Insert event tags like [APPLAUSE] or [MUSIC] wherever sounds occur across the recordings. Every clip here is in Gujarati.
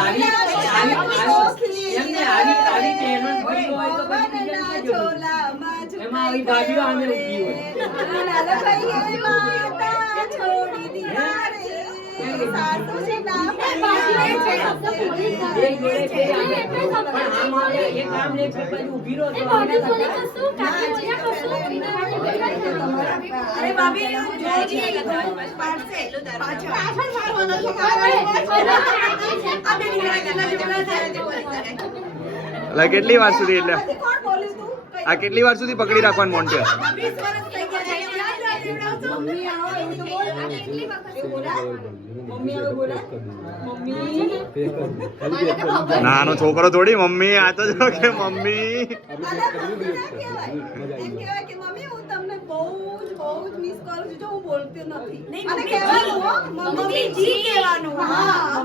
આવી દીધા આવી એમને આવી છે છે, અરે કેટલા વાર સુધી એટલે? આ કેટલી વાર સુધી પકડી રાખવાનું નાનો છોકરો થોડી મમ્મી આ તો જો કે મમ્મી કહેવાનું. હા.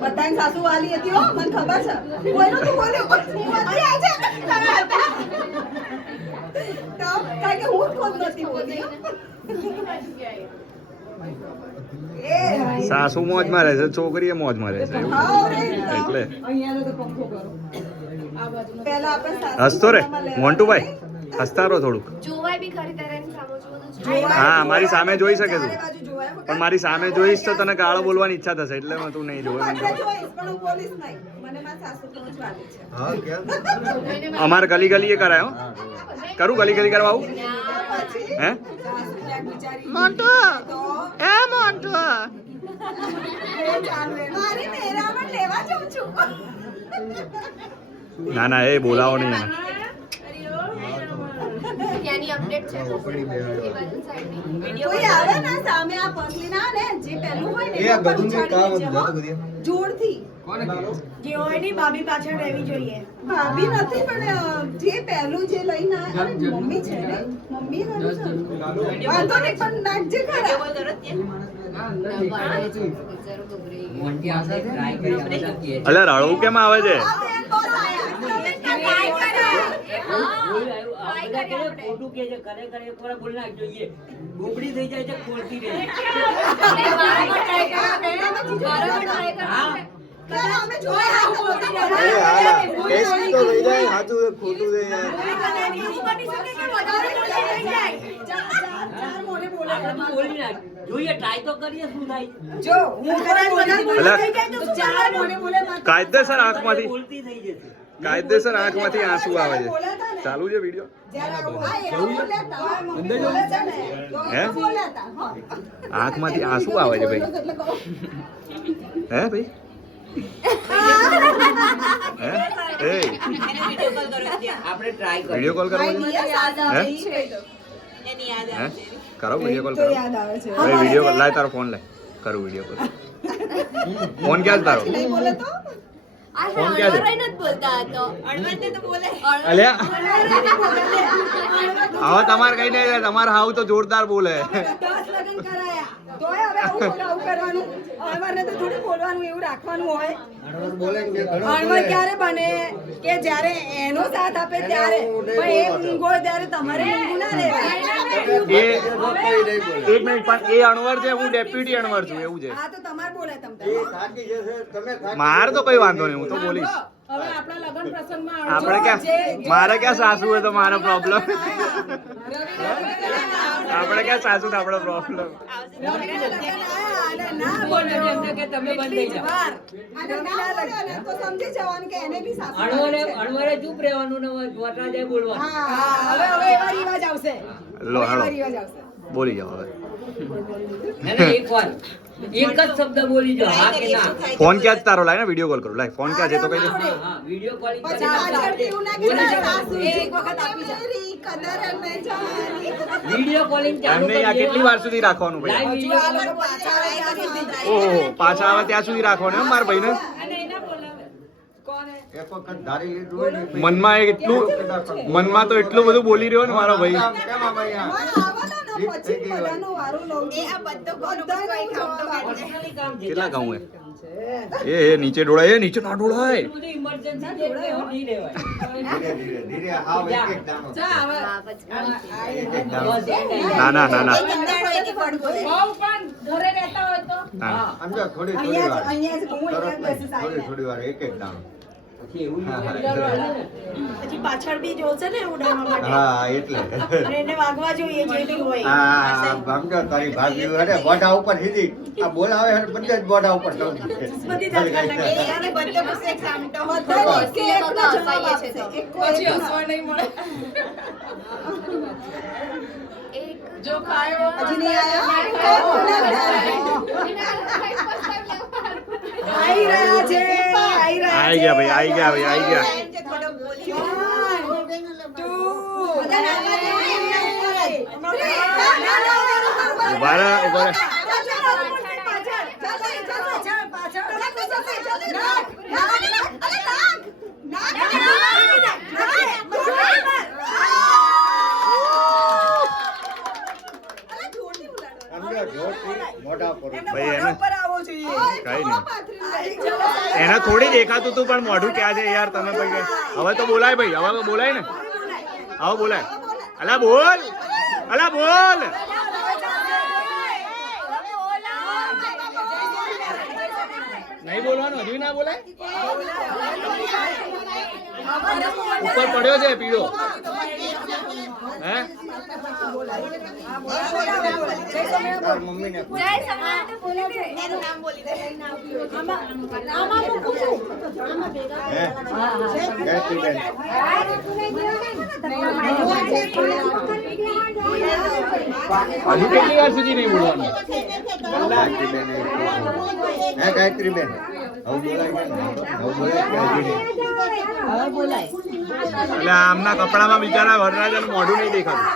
બધાની સાસુ વાલી હતી હો મને ખબર છે. કોઈનું તું બોલ્યો પણ હું હતી આજે તમે હતા. તો કારણ કે હું ખુદ નથી બોલી એ સાસુ મોજમાં રહે છે છોકરી મોજમાં રહે છે એવું. એટલે. અહીંયા તો પંખો કરો. પહેલા આપણે સાસુ હસતો રે મોન્ટુભાઈ હસતા રહો થોડુંક. જોવાય બી ખરી હા મારી સામે જોઈ શકે તું. પણ મારી સામે જોઈશ તો તને ગાળો બોલવાની ઈચ્છા થશે એટલે હું તું નહીં જોવે અમારે ગલી ગલી એ કરાય. કરું ગલી ગલી કરવા આવું? પછી? હે? મોન્ટુ. એ મોન્ટુ. ના ના એ બોલાવો નહીં ત્યાંની છે. કોઈ આવે ને સામે આ પગલી ના ને જે પહેલું હોય ને એ એના આ પર બધું જે કામ હતું, હો. જતું જે હોયની ભાભી પાછળ રહેવી જોઈએ. ભાભી નથી પણ જે પહેલું જે લઈને અરે મમ્મી છે ને મમ્મી વાંધો નહીં પણ નાખજે ખરા. અલ્યા રડવું કેમ આવે છે? આ બેન બહુ લાયા. તમે ક્યાં try કર્યા? બોલ આવ્યું, આ બધા કહે છે, ખોટું કહે છે, કરે કરે એક વાર બોલ નાખ જોઈએ. બોબડી થઈ જાય છે, ખોલતી રહે. અરે વારંવાર try કરો ને. વારંવાર try કરો હા. ને. ખરા, અમે જોયા તો બધી અરે બધા. હાલા ટેસ્ટ તો થઈ જાય સાચું છે ખોટું છે યાર એવું બની શકે કે વધારે બોલી થઈ જાય ચાર- ચાર- ચાર મોઢે બોલે. આપણે તો બોલી નાખ. જોઈએ ટ્રાય તો કરીએ શું થાય જો હું કદાચ વધારે બોલી અલા. થઈ જાય તો શું ચાર મોઢે બોલે માત્ર. કાયદેસર આંખમાંથી બોલતી થઈ જશે કાયદેસર આંખમાંથી આંસુ આવે છે. ચાલુ છે વીડિયો હે? આંખમાંથી [LAUGHS] આંસુ આવે છે ભાઈ. હે ભાઈ? [LAUGHS] હે? વીડિયો કોલ કરો ત્યાં આપણે ટ્રાય કરીએ. વીડિયો કોલ કરવો છે? યાદ આવે હે? છે. એની યાદ હે? આવે છે. કરો વીડિયો કોલ કરો. યાદ આવે છે. ભાઈ વીડિયો કોલ લાય તારો ફોન લાય. કરું વીડિયો કોલ ફોન ક્યાં તારો? ફોન ક્યાં છે? હવે તમારે કઈ નહીં તમારે હાવ તો જોરદાર બોલે. તોય હવે આવું આવું કરવાનું. અણવરને તો થોડું બોલવાનું એવું રાખવાનું હોય. અણવર બોલે કે ઘણું અણવર બોલે. ક્યારે બને? કે જ્યારે એનો સાથ આપે ત્યારે. પણ એ ઊંઘો ત્યારે તમારે ના લેવાય. એ એક મિનિટ પણ એ અણવર છે હું ડેપ્યુટી અણવર છું એવું છે. હા તો તમારે બોલે તમ માર તો કઈ વાંધો નહીં હું તો બોલીશ. હવે આપણા લગ્ન પ્રસંગમાં આપણે ક્યાં મારે ક્યાં સાસુ હોય તો મારો પ્રોબ્લેમ આપણે ક્યાં સાચું તો આપણો પ્રોબ્લેમ એમને કે તમે બંધ થઈ જાઓ. અણવરે અણવરે ચૂપ રહેવાનું ને વટરાજાએ બોલવાનું. હવે હવે એવા રિવાજ આવશે. લો રિવાજ આવશે. બોલી જાઓ હવે. ના, ના, એક જ શબ્દ બોલી જાઓ હા કે ના? ફોન ક્યાં જ તારો લાય ને વીડિયો કોલ કરું. લાય ફોન ક્યાં છે તો કઈ દે હા હા કોલિંગ પછી પાછળથી એવું ના કે સાસુ એક વખત આપી જાય કદર એમને જાણી. વીડિયો કોલિંગ ચાલુ એમને આ કેટલી વાર સુધી રાખવાનું ભાઈ? વીડિયો આ કોલ પાછા આવે ત્યાં સુધી. ઓહો પાછા આવે ત્યાં સુધી રાખવાનું એમ મારા ભાઈને? અને એના બોલાવે. કોને? એક વખત ધારી લીધું હોય ને મનમાં એટલું મનમાં તો એટલું બધું બોલી રહ્યો ને મારો ભાઈ. પછી બધાનો વારો લઉં છું. બધાનો જવાબ કેટલા ગાઉં એ? એ નીચે ડોળાય એ નીચે ના ડોળાય. ના ના ના ના થોડી થોડી વાર એક એક દાણો. પછી પાછળ બી જોશે ને ઉડાવવા માટે? હા એટલે. અને એને વાગવા જોઈએ જે બી હોય. હા સમજો તારી ભાભી અરે બોડા ઉપર સીધી. આ બોલાવે અને બધે જ બોડા ઉપર ચડી. બધી ધક્કા લાગે. બધાને એકે એકનો જવાબ આપશે. એકો એકનો. જો ખાયો હજી નહીં આયા? આઈ રહ્યા છે. આઈ રહ્યા આઈ ગયા ભાઈ આઈ ગયા ભાઈ આઈ ગયા. ઊભા રહે ઊભા રહે. મોઢા પર ભાઈ એને કઈ નહીં. એને થોડી દેખાતું તું પણ મોઢું ક્યાં છે યાર? તમે ભાઈ હવે તો બોલાય ભાઈ હવે તો બોલાય ને. હવે બોલાય. અલા બોલ. અલા બોલ. નહીં બોલવાનું હજુ ના બોલાય? ઉપર પડ્યો છે પીળો હે તાર મમ્મીને પૂછ. હે ગાયત્રીબેન હજુ કેટલી વાર સુધી નહીં બોલવાનું? ગાયત્રી બેન હે એટલે આમના કપડામાં બિચારા વરરાજાનું મોઢું નહીં દેખાતું.